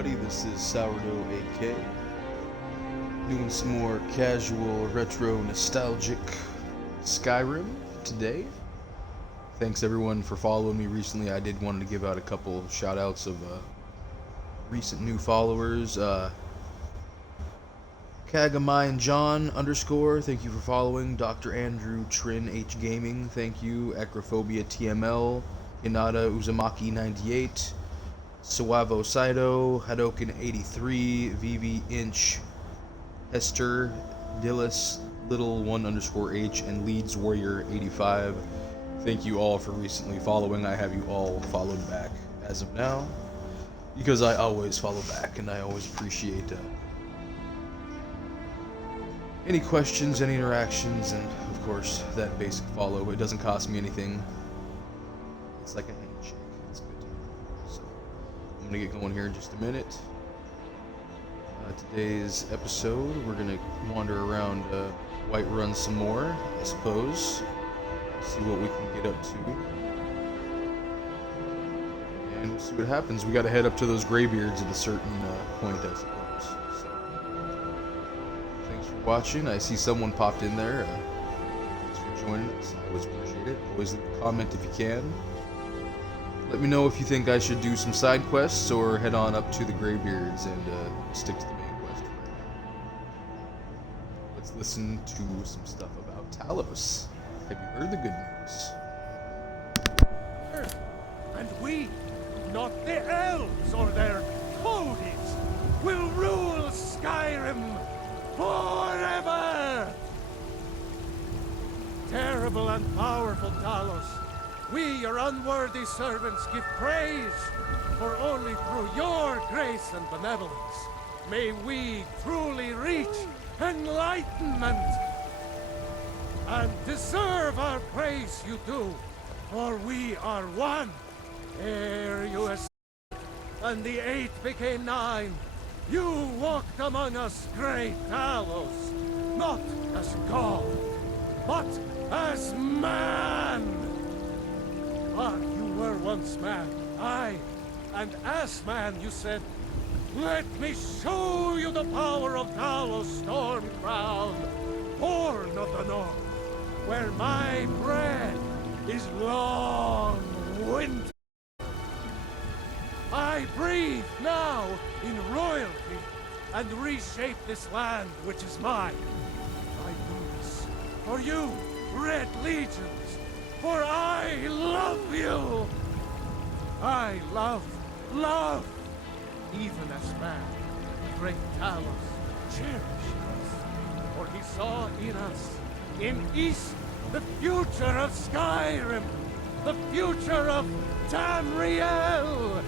everybody, this is Sourdough AK, doing some more casual, retro, nostalgic Skyrim today. Thanks everyone for following me recently. I did want to give out a couple shout outs of recent new followers. Kagamine John _ thank you for following. Dr. Andrew Trin H Gaming, thank you. Acrophobia TML, Hinata Uzumaki 98, Suavo Saito, Hadoken 83, VV Inch, Hester, Dillis, Little 1_H, and Leeds Warrior 85. Thank you all for recently following. I have you all followed back as of now, because I always follow back and I always appreciate any questions, any interactions, and of course that basic follow. It doesn't cost me anything. It's like a handshake. It's good. So I'm gonna get going here in just a minute. Today's episode, we're gonna wander around Whiterun some more, I suppose. See what we can get up to, and we'll see what happens. We gotta head up to those graybeards at a certain point, I suppose. So, thanks for watching. I see someone popped in there. Thanks for joining us. I always appreciate it. Always leave a comment if you can. Let me know if you think I should do some side quests or head on up to the graybeards and stick to the main quest right now. Let's listen to some stuff about Talos. Have you heard the good news? And we, not the elves or their toadies, will rule Skyrim forever! Terrible and powerful Talos, we, your unworthy servants, give praise, for only through your grace and benevolence may we truly reach enlightenment. And deserve our praise you do, for we are one. Ere you escaped, and the 8 became 9, you walked among us, great Talos, not as God, but as man. But you were once man, aye, and as man you said, let me show you the power of Talos Stormcrown, born of the north, where my bread is long winter. I breathe now in royalty and reshape this land which is mine. I do this for you, Red Legions, for I love you. I love, even as man, great Talos cherished us, for he saw in us, in East, the future of Skyrim, the future of Tamriel.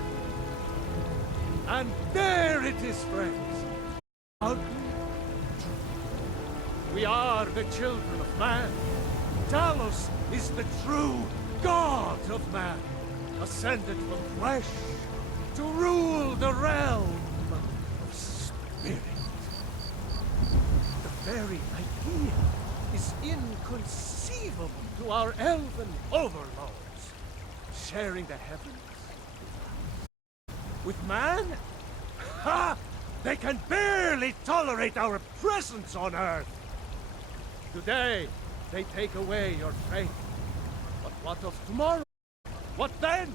And there it is, friends. We are the children of man. Talos is the true God of man, ascended from flesh to rule the realm of spirit. The very idea is inconceivable to our elven overlords. Sharing the heavens with man? Ha! They can barely tolerate our presence on Earth. Today, they take away your faith. But what of tomorrow? What then?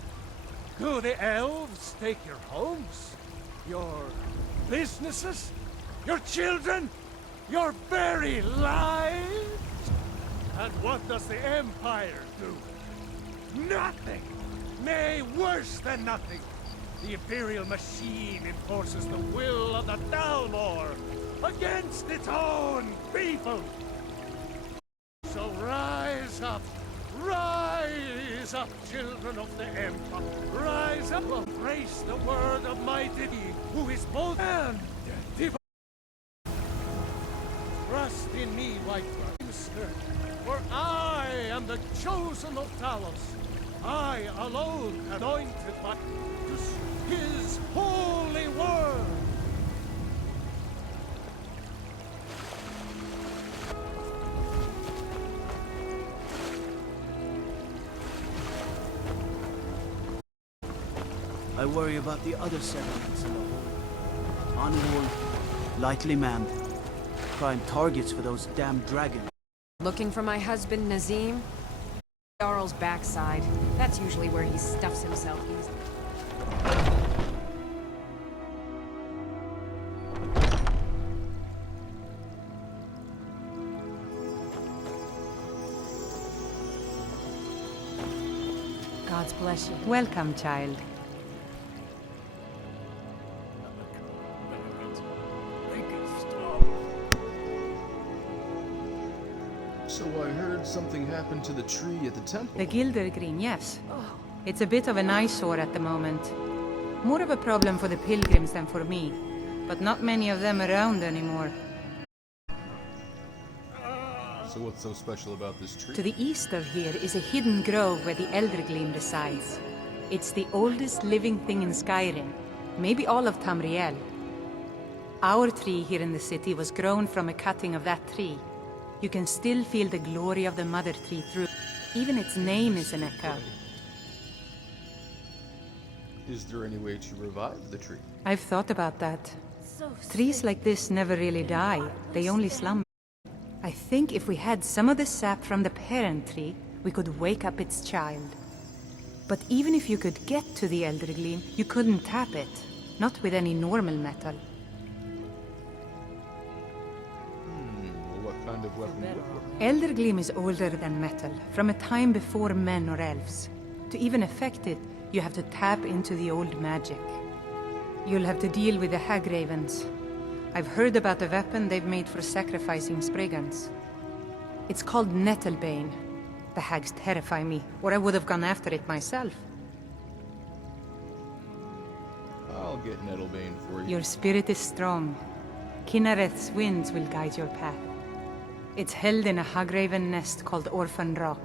Do the elves take your homes? Your businesses? Your children? Your very lives? And what does the Empire do? Nothing! Nay, worse than nothing! The Imperial machine enforces the will of the Dalmor against its own people! So rise up, children of the Empire! Rise up, embrace the word of my deity, who is both and divine! Trust in me, Whiterun, for I am the chosen of Talos. I alone anointed by his holy word. I worry about the other settlements in the hole. unworn, lightly manned. Prime targets for those damn dragons. Looking for my husband, Nazim? Jarl's backside. That's usually where he stuffs himself easily. God bless you. Welcome, child. So I heard something happened to the tree at the temple. The Gilder Green, yes. It's a bit of an eyesore at the moment. More of a problem for the pilgrims than for me, but not many of them around anymore. So what's so special about this tree? To the east of here is a hidden grove where the Elder Gleam resides. It's the oldest living thing in Skyrim, maybe all of Tamriel. Our tree here in the city was grown from a cutting of that tree. You can still feel the glory of the mother tree through. Even its name is an echo. Is there any way to revive the tree? I've thought about that. Trees like this never really die, they only slumber. I think if we had some of the sap from the parent tree, we could wake up its child. But even if you could get to the Elder Gleam, you couldn't tap it. Not with any normal metal. Well, what kind of weapon would work? Elder Gleam is older than metal, from a time before men or elves. To even affect it, you have to tap into the old magic. You'll have to deal with the hag ravens. I've heard about the weapon they've made for sacrificing Spriggans. It's called Nettlebane. The hags terrify me, or I would have gone after it myself. I'll get Nettlebane for you. Your spirit is strong. Kinnereth's winds will guide your path. It's held in a hagraven nest called Orphan Rock.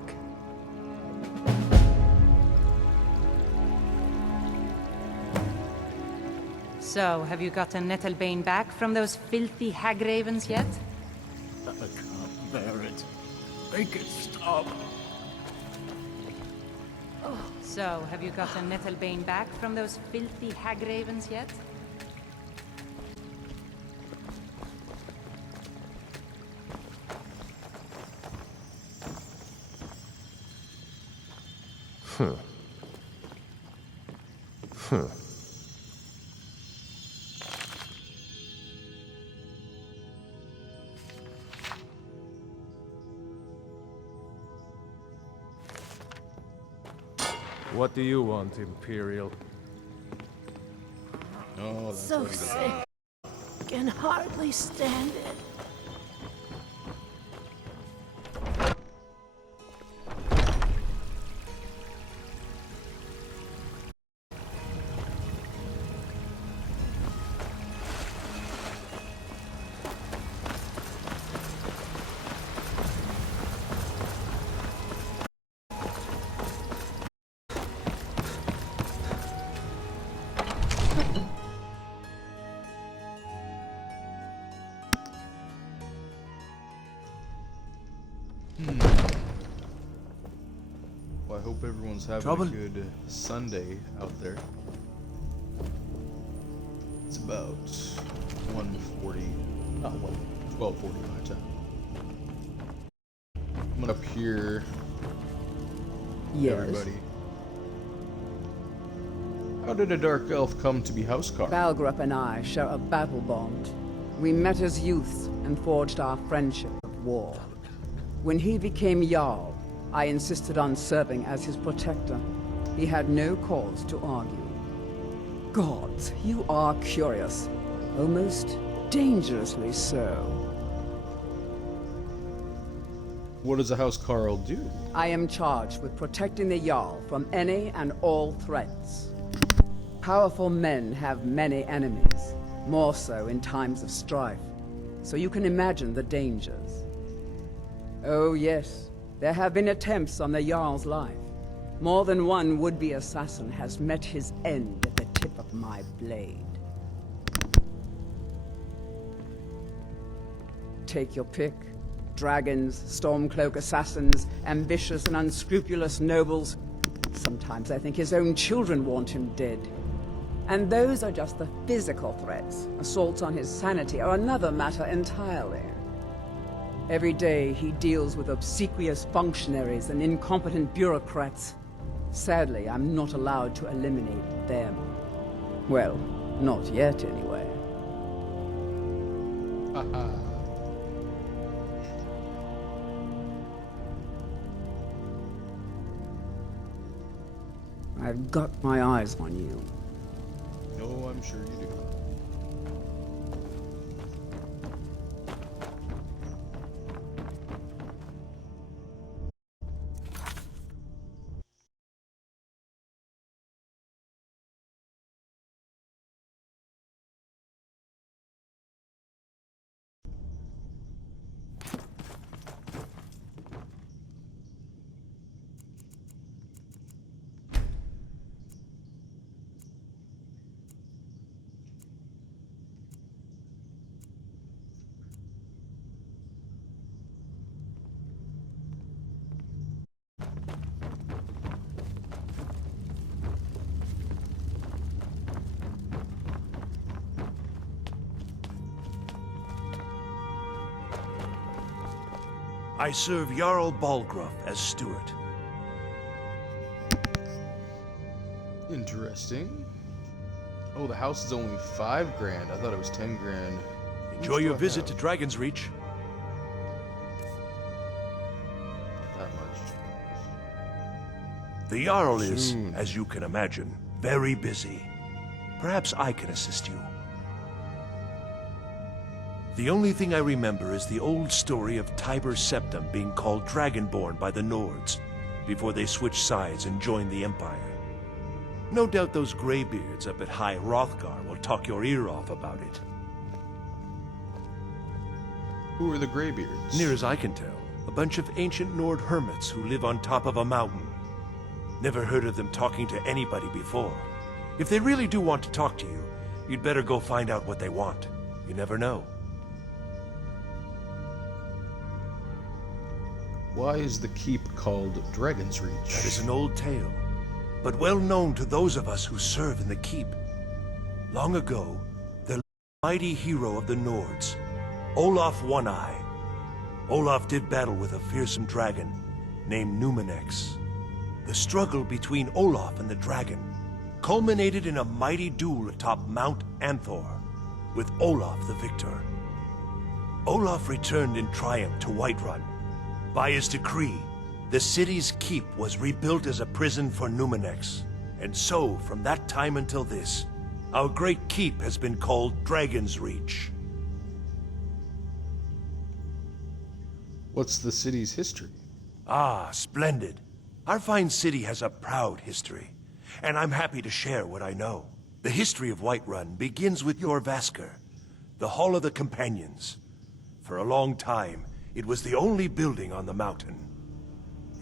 So, have you gotten Nettlebane back from those filthy hag ravens yet? I can't bear it. Make it stop. So, have you gotten Nettlebane back from those filthy hag ravens yet? What do you want, Imperial? Oh, that's So what he does. sick. Can hardly stand it. Well, I hope everyone's having Trouble? a good Sunday out there. It's about 1:40, not 12:40 my time. I'm gonna peer everybody. How did a dark elf come to be housecarl? Balgrup and I share a battle bond. We met as youths and forged our friendship of war. When he became Jarl, I insisted on serving as his protector. He had no cause to argue. Gods, you are curious. Almost dangerously so. What does a housecarl do? I am charged with protecting the Jarl from any and all threats. Powerful men have many enemies, more so in times of strife, so you can imagine the dangers. Oh yes, there have been attempts on the Jarl's life. More than one would-be assassin has met his end at the tip of my blade. Take your pick. Dragons, Stormcloak assassins, ambitious and unscrupulous nobles. Sometimes I think his own children want him dead. And those are just the physical threats. Assaults on his sanity are another matter entirely. Every day he deals with obsequious functionaries and incompetent bureaucrats. Sadly, I'm not allowed to eliminate them. Well, not yet anyway. Haha. I've got my eyes on you. No, I'm sure you do. I serve Jarl Balgruuf as steward. Interesting. Oh, the house is only 5 grand. I thought it was 10 grand. Enjoy your visit to Dragon's Reach. That much. The Jarl is, Soon. as you can imagine, very busy. Perhaps I can assist you. The only thing I remember is the old story of Tiber Septim being called Dragonborn by the Nords before they switched sides and joined the Empire. No doubt those graybeards up at High Hrothgar will talk your ear off about it. Who are the Greybeards? Near as I can tell, a bunch of ancient Nord hermits who live on top of a mountain. Never heard of them talking to anybody before. If they really do want to talk to you, you'd better go find out what they want. You never know. Why is the keep called Dragon's Reach? That is an old tale, but well known to those of us who serve in the keep. Long ago, the mighty hero of the Nords, Olaf One-Eye. Olaf did battle with a fearsome dragon named Numenex. The struggle between Olaf and the dragon culminated in a mighty duel atop Mount Anthor, with Olaf the victor. Olaf returned in triumph to Whiterun. By his decree, the city's keep was rebuilt as a prison for Numenex. And so, from that time until this, our great keep has been called Dragon's Reach. What's the city's history? Ah, splendid. Our fine city has a proud history, and I'm happy to share what I know. The history of Whiterun begins with Jorrvaskr, the Hall of the Companions. For a long time, it was the only building on the mountain.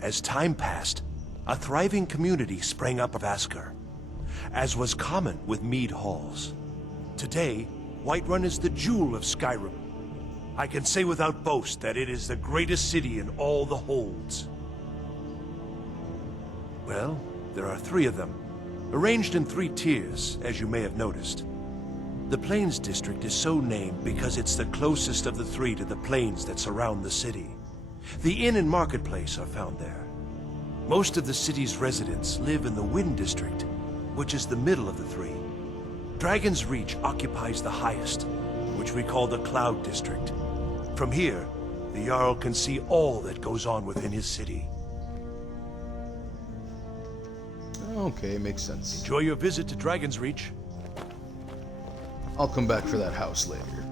As time passed, a thriving community sprang up of Vaskr, as was common with mead halls. Today, Whiterun is the jewel of Skyrim. I can say without boast that it is the greatest city in all the holds. Well, there are 3 of them, arranged in 3 tiers, as you may have noticed. The Plains District is so named because it's the closest of the 3 to the plains that surround the city. The inn and marketplace are found there. Most of the city's residents live in the Wind District, which is the middle of the 3. Dragon's Reach occupies the highest, which we call the Cloud District. From here, the Jarl can see all that goes on within his city. Okay, makes sense. Enjoy your visit to Dragon's Reach. I'll come back for that house later.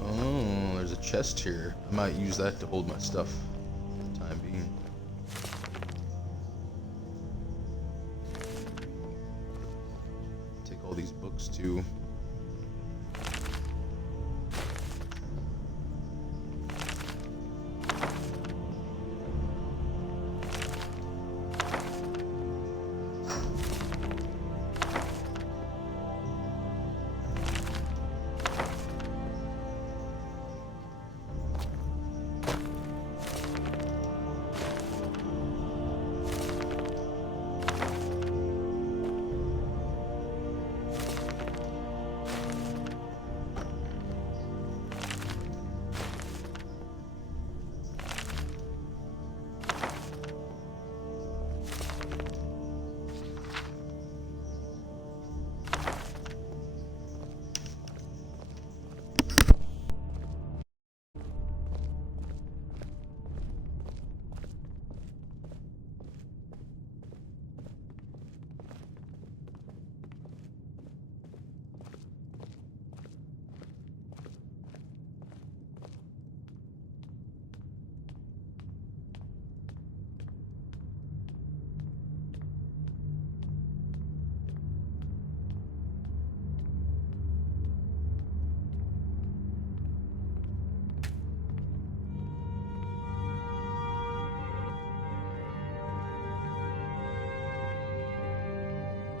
Oh, there's a chest here. I might use that to hold my stuff for the time being. Take all these books too.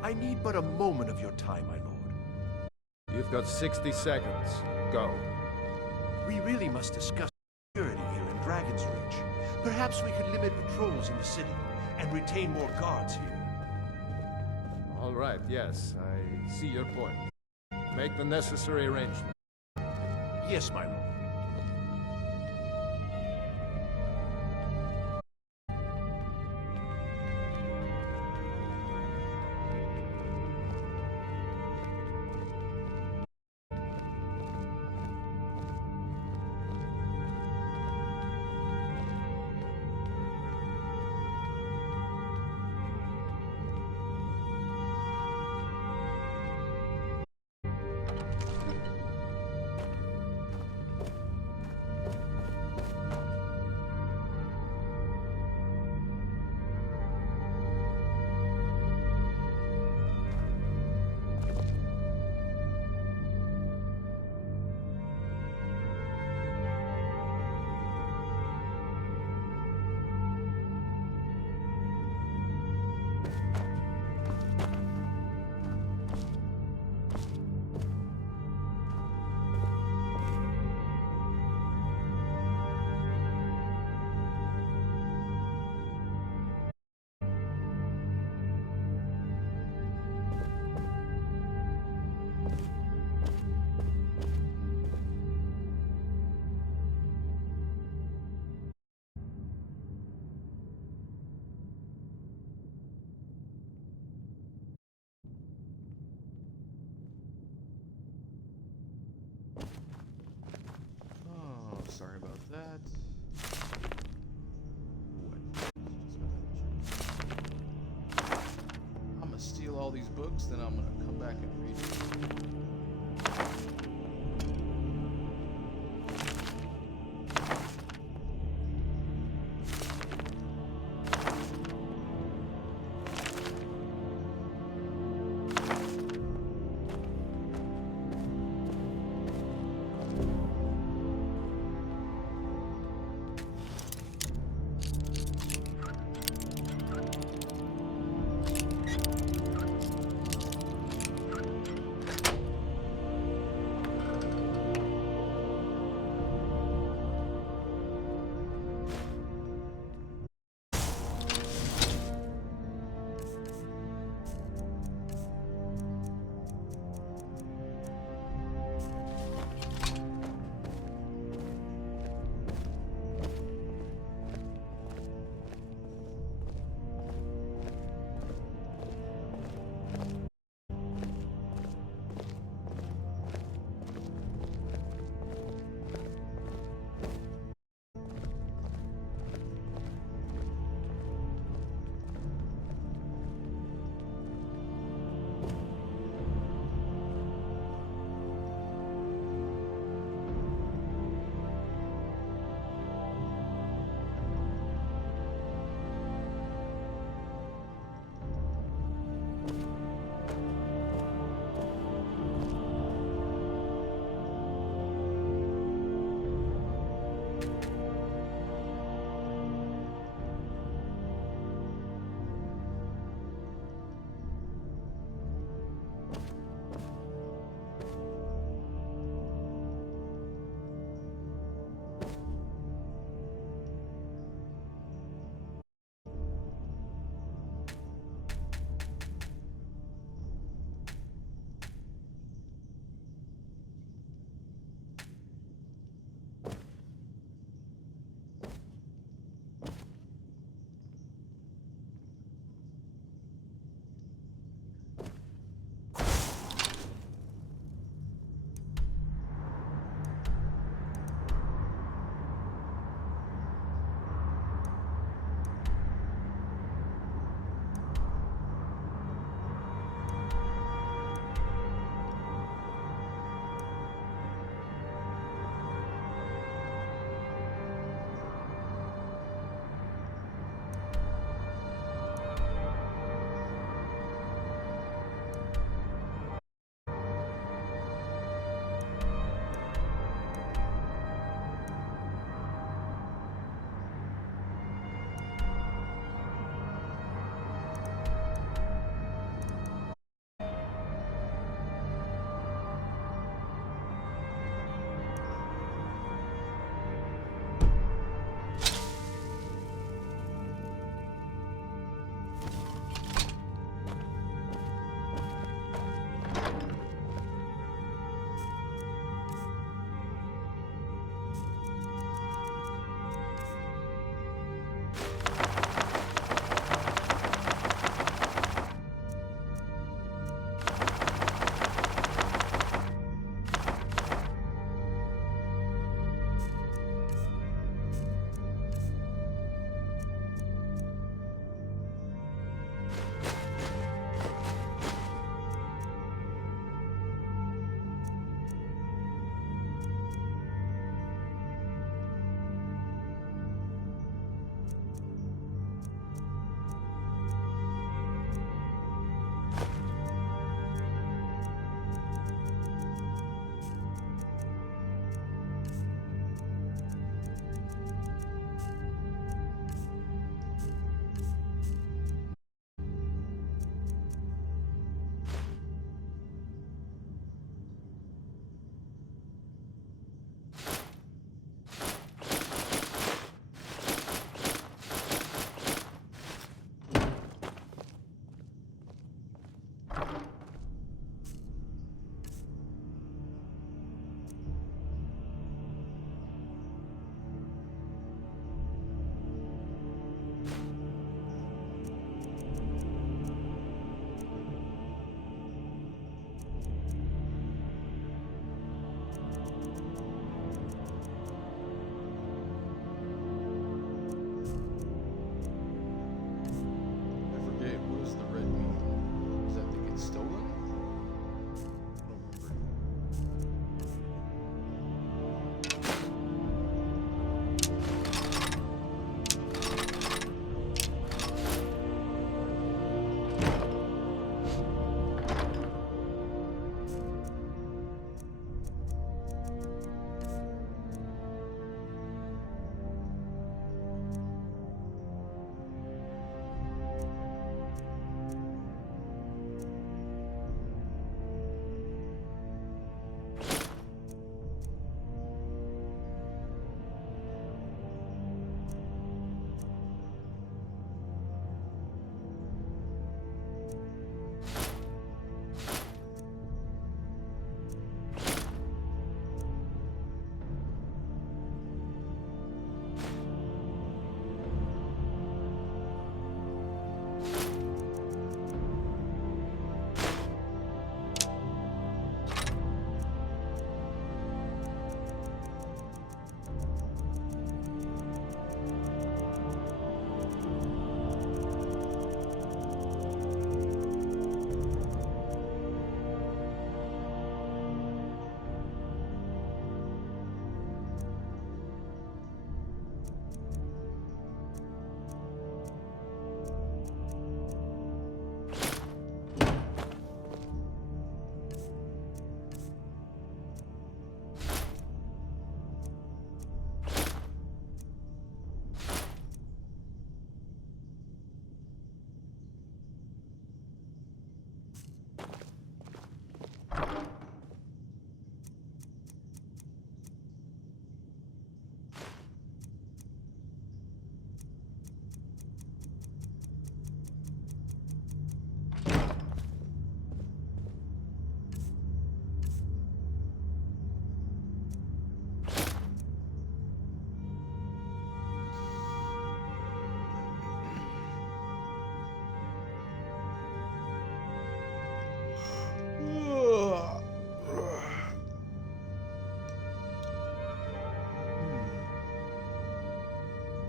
I need but a moment of your time, my lord. You've got 60 seconds. Go. We really must discuss security here in Dragon's Reach. Perhaps we could limit patrols in the city and retain more guards here. All right, yes, I see your point. Make the necessary arrangements. Yes, my lord. Oh, sorry about that. I'm gonna steal all these books, then I'm gonna come back and read them.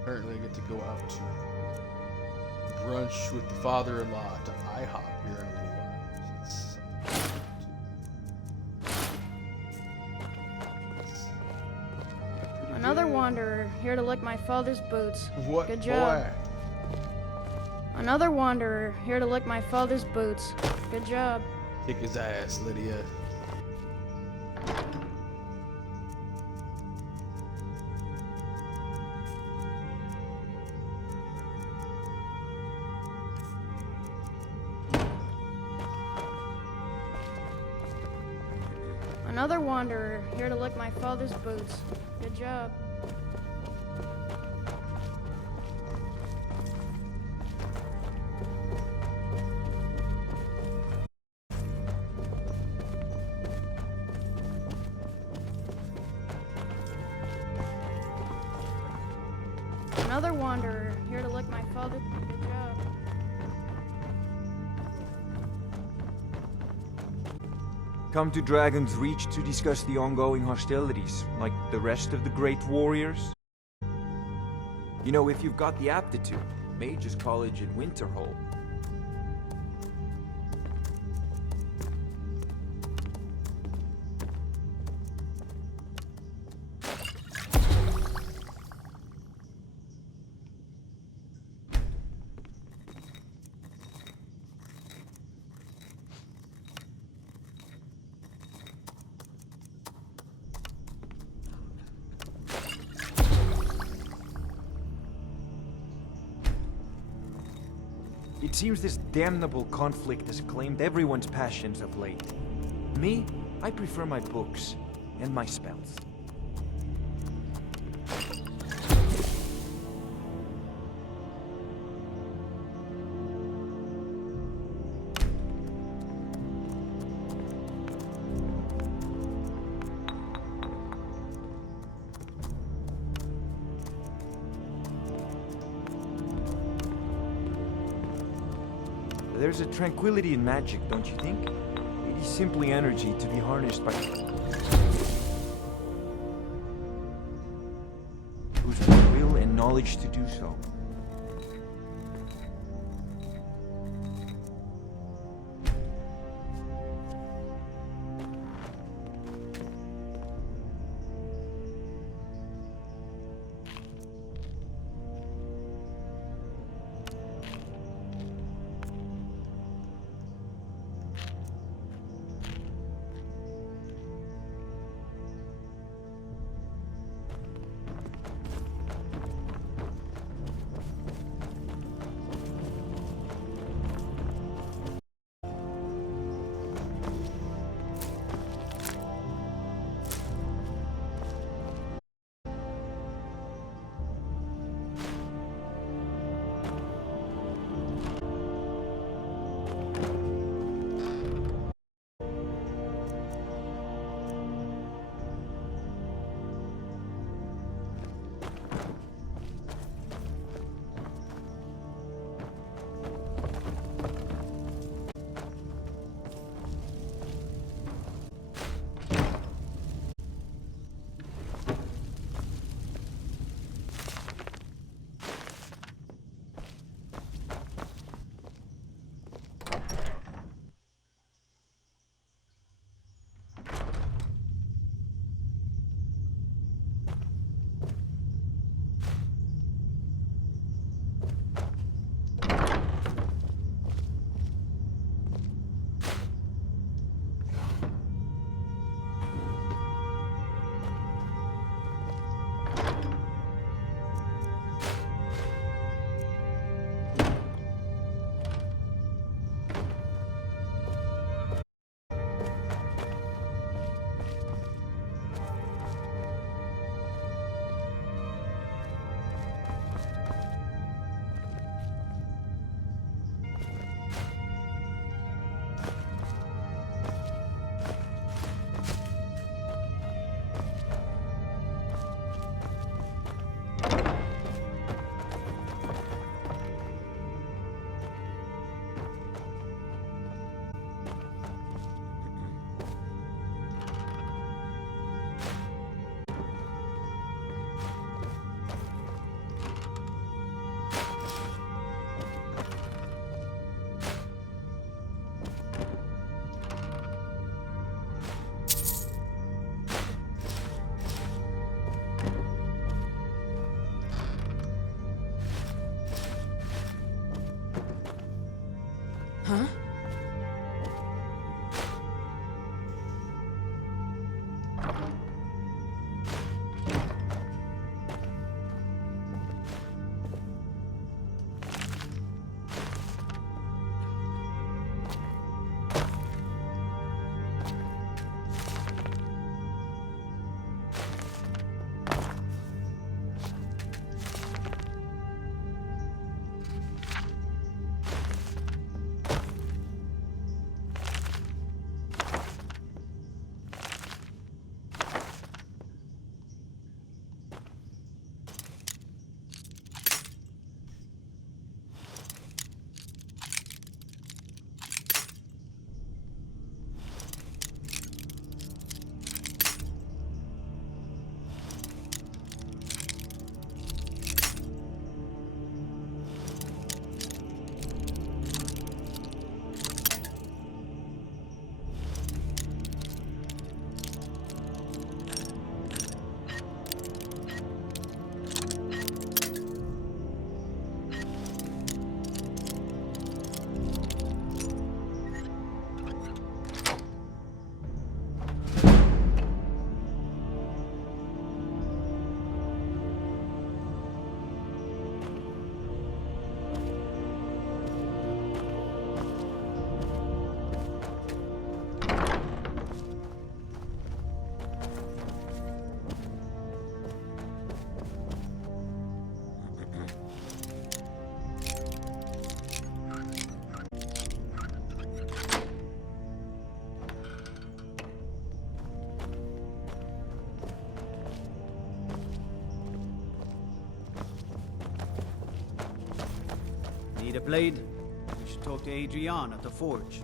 Apparently I get to go out to brunch with the father-in-law to IHOP here in a little while. Another wanderer, here to lick my father's boots. What? Good job. Boy. Another wanderer, here to lick my father's boots. Good job. Kick his ass, Lydia. Another wanderer, here to lick my father's boots. Good job. Another wanderer, here to lick my father's... Good job. Come to Dragon's Reach to discuss the ongoing hostilities, like the rest of the great warriors? You know, if you've got the aptitude, Mage's College in Winterhold. It seems this damnable conflict has claimed everyone's passions of late. Me, I prefer my books and my spells. There's a tranquility in magic, don't you think? It is simply energy to be harnessed by... who's got will and knowledge to do so. Need a blade? We should talk to Adrian at the forge.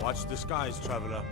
Watch the skies, traveler.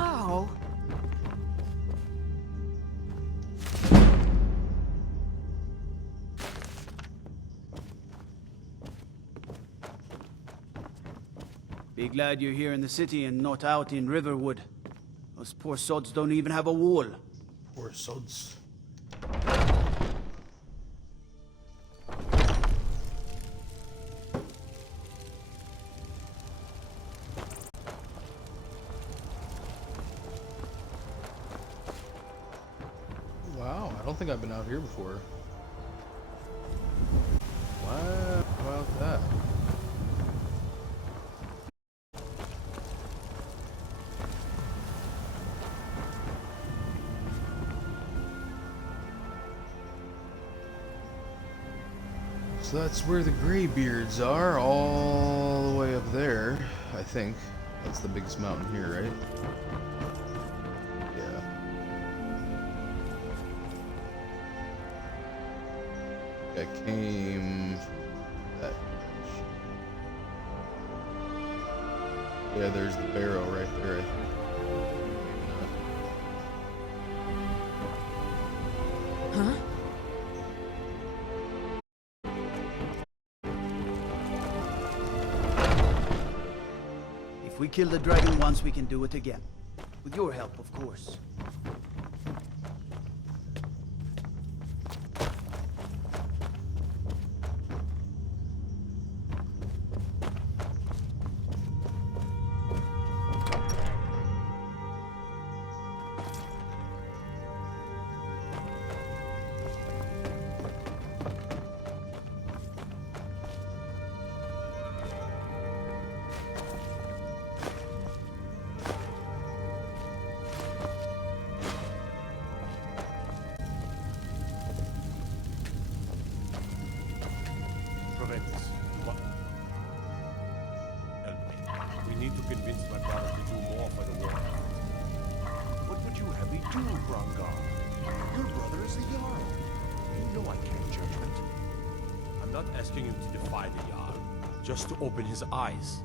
Ow! Be glad you're here in the city and not out in Riverwood. Those poor sods don't even have a wall. Poor sods. Wow, I don't think I've been out here before. Wow, how about that? So that's where the Greybeards are, all the way up there, I think. That's the biggest mountain here, right? Yeah. I came from that direction. Yeah, there's the barrow right there, I think. Maybe not. Huh? If we kill the dragon once, we can do it again. With your help, of course. convince my brother to do more for the war. What would you have me do, hrothgar? Your brother is the Jarl. You know I can't judgment. I'm not asking him to defy the Jarl, just to open his eyes.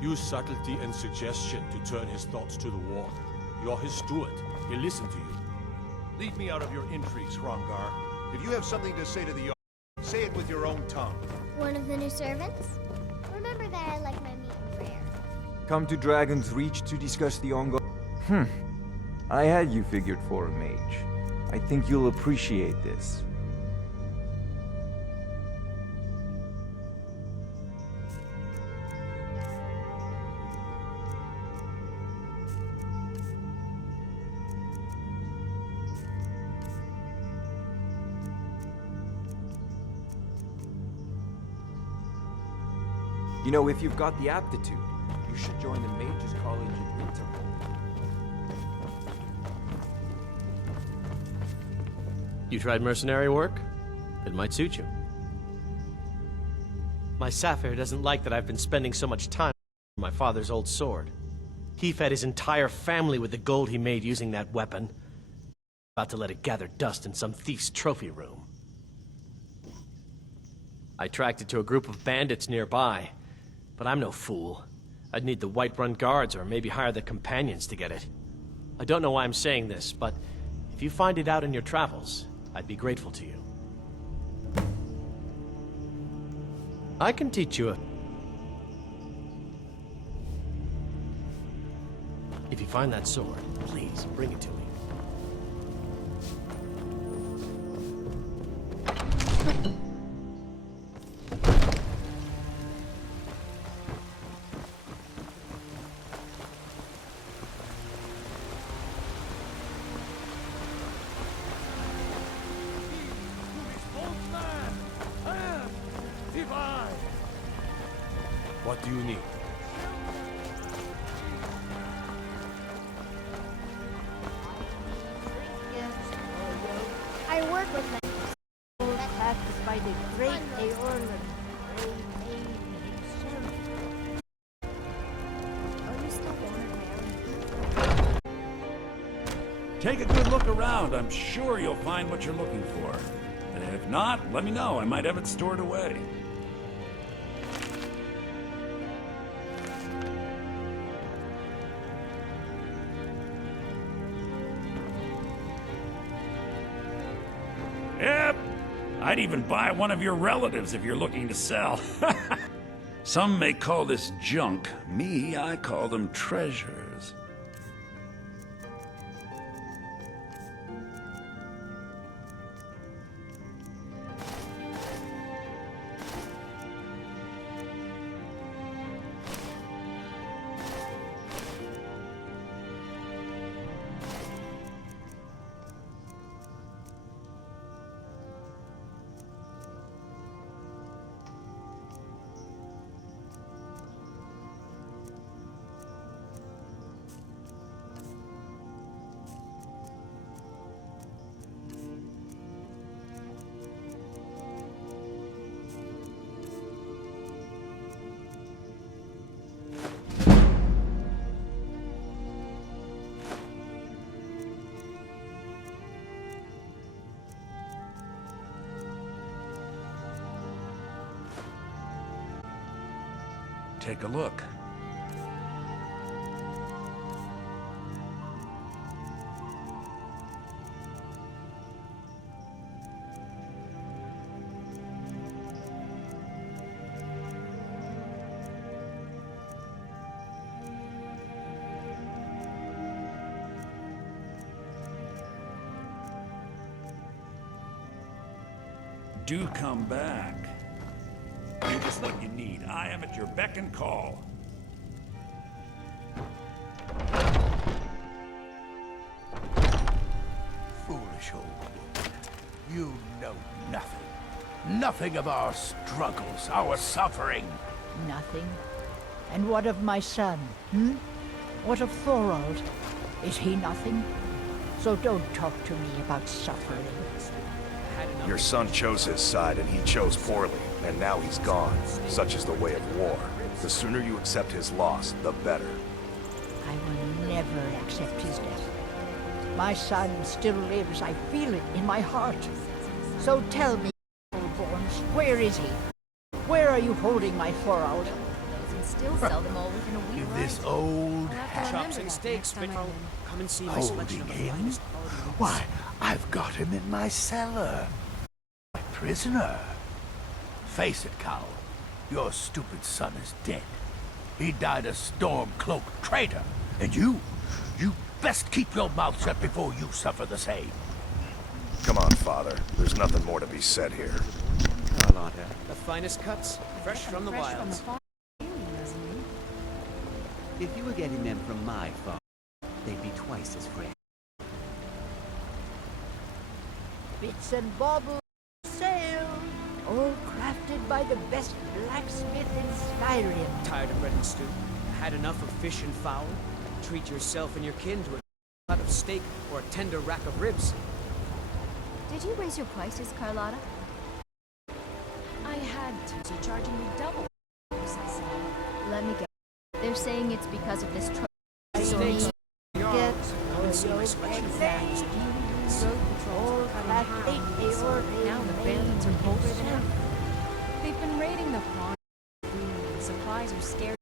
Use subtlety and suggestion to turn his thoughts to the war. You're his steward. He'll listen to you. Leave me out of your intrigues, hrothgar. If you have something to say to the Jarl, say it with your own tongue. One of the new servants? Remember that I like my meat and rare. Come to Dragon's Reach to discuss the ongoing... I had you figured for a mage. I think you'll appreciate this. You know, if you've got the aptitude, you should join the Mages College in Whiterun. You tried mercenary work? It might suit you. My Sapphire doesn't like that I've been spending so much time on my father's old sword. He fed his entire family with the gold he made using that weapon. About to let it gather dust in some thief's trophy room. I tracked it to a group of bandits nearby. But I'm no fool. I'd need the Whiterun guards or maybe hire the companions to get it. I don't know why I'm saying this, but if you find it out in your travels, I'd be grateful to you. I can teach you If you find that sword, please bring it to me. What do you need? I work with them. Practiced by the great Eorlan, great Ain himself. Are you still born there? Take a good look around. I'm sure you'll find what you're looking for. And if not, let me know. I might have it stored away. Yep. I'd even buy one of your relatives if you're looking to sell. Some may call this junk. Me, I call them treasures. Take a look. Do come back. You're just what you need. I am at your beck and call. Foolish old woman. You know nothing. Nothing of our struggles, our suffering. Nothing. And what of my son, hmm? What of Thorald? Is he nothing? So don't talk to me about suffering. Your son chose his side, and he chose poorly, and now he's gone. Such is the way of war. The sooner you accept his loss, the better. I will never accept his death. My son still lives. I feel it in my heart. So tell me, Bones, where is he? Where are you holding my Thorold? Still sell them all within a week. This old Chops and steaks, Mitchell. Come and see my holding selection of the him? finest quality meats. Why, I've got him in my cellar. My prisoner. Face it, Cal. Your stupid son is dead. He died a storm-cloaked traitor. And you best keep your mouth shut before you suffer the same. Come on, Father. There's nothing more to be said here. Carlotta. The finest cuts, fresh from the wilds. If you were getting them from my farm, they'd be twice as fresh. Bits and baubles sale, all crafted by the best blacksmith in Skyrim. Tired of bread and stew? Had enough of fish and fowl? Treat yourself and your kin to a cut of steak or a tender rack of ribs. Did you raise your prices, Carlotta? I had to, charging me double. Let me guess. They're saying it's because of this Steaks, Get come and see my selection of finest Road patrols are cut in half. Now the bandits are bolder than ever. They've been raiding the farm. Food and supplies are scarce.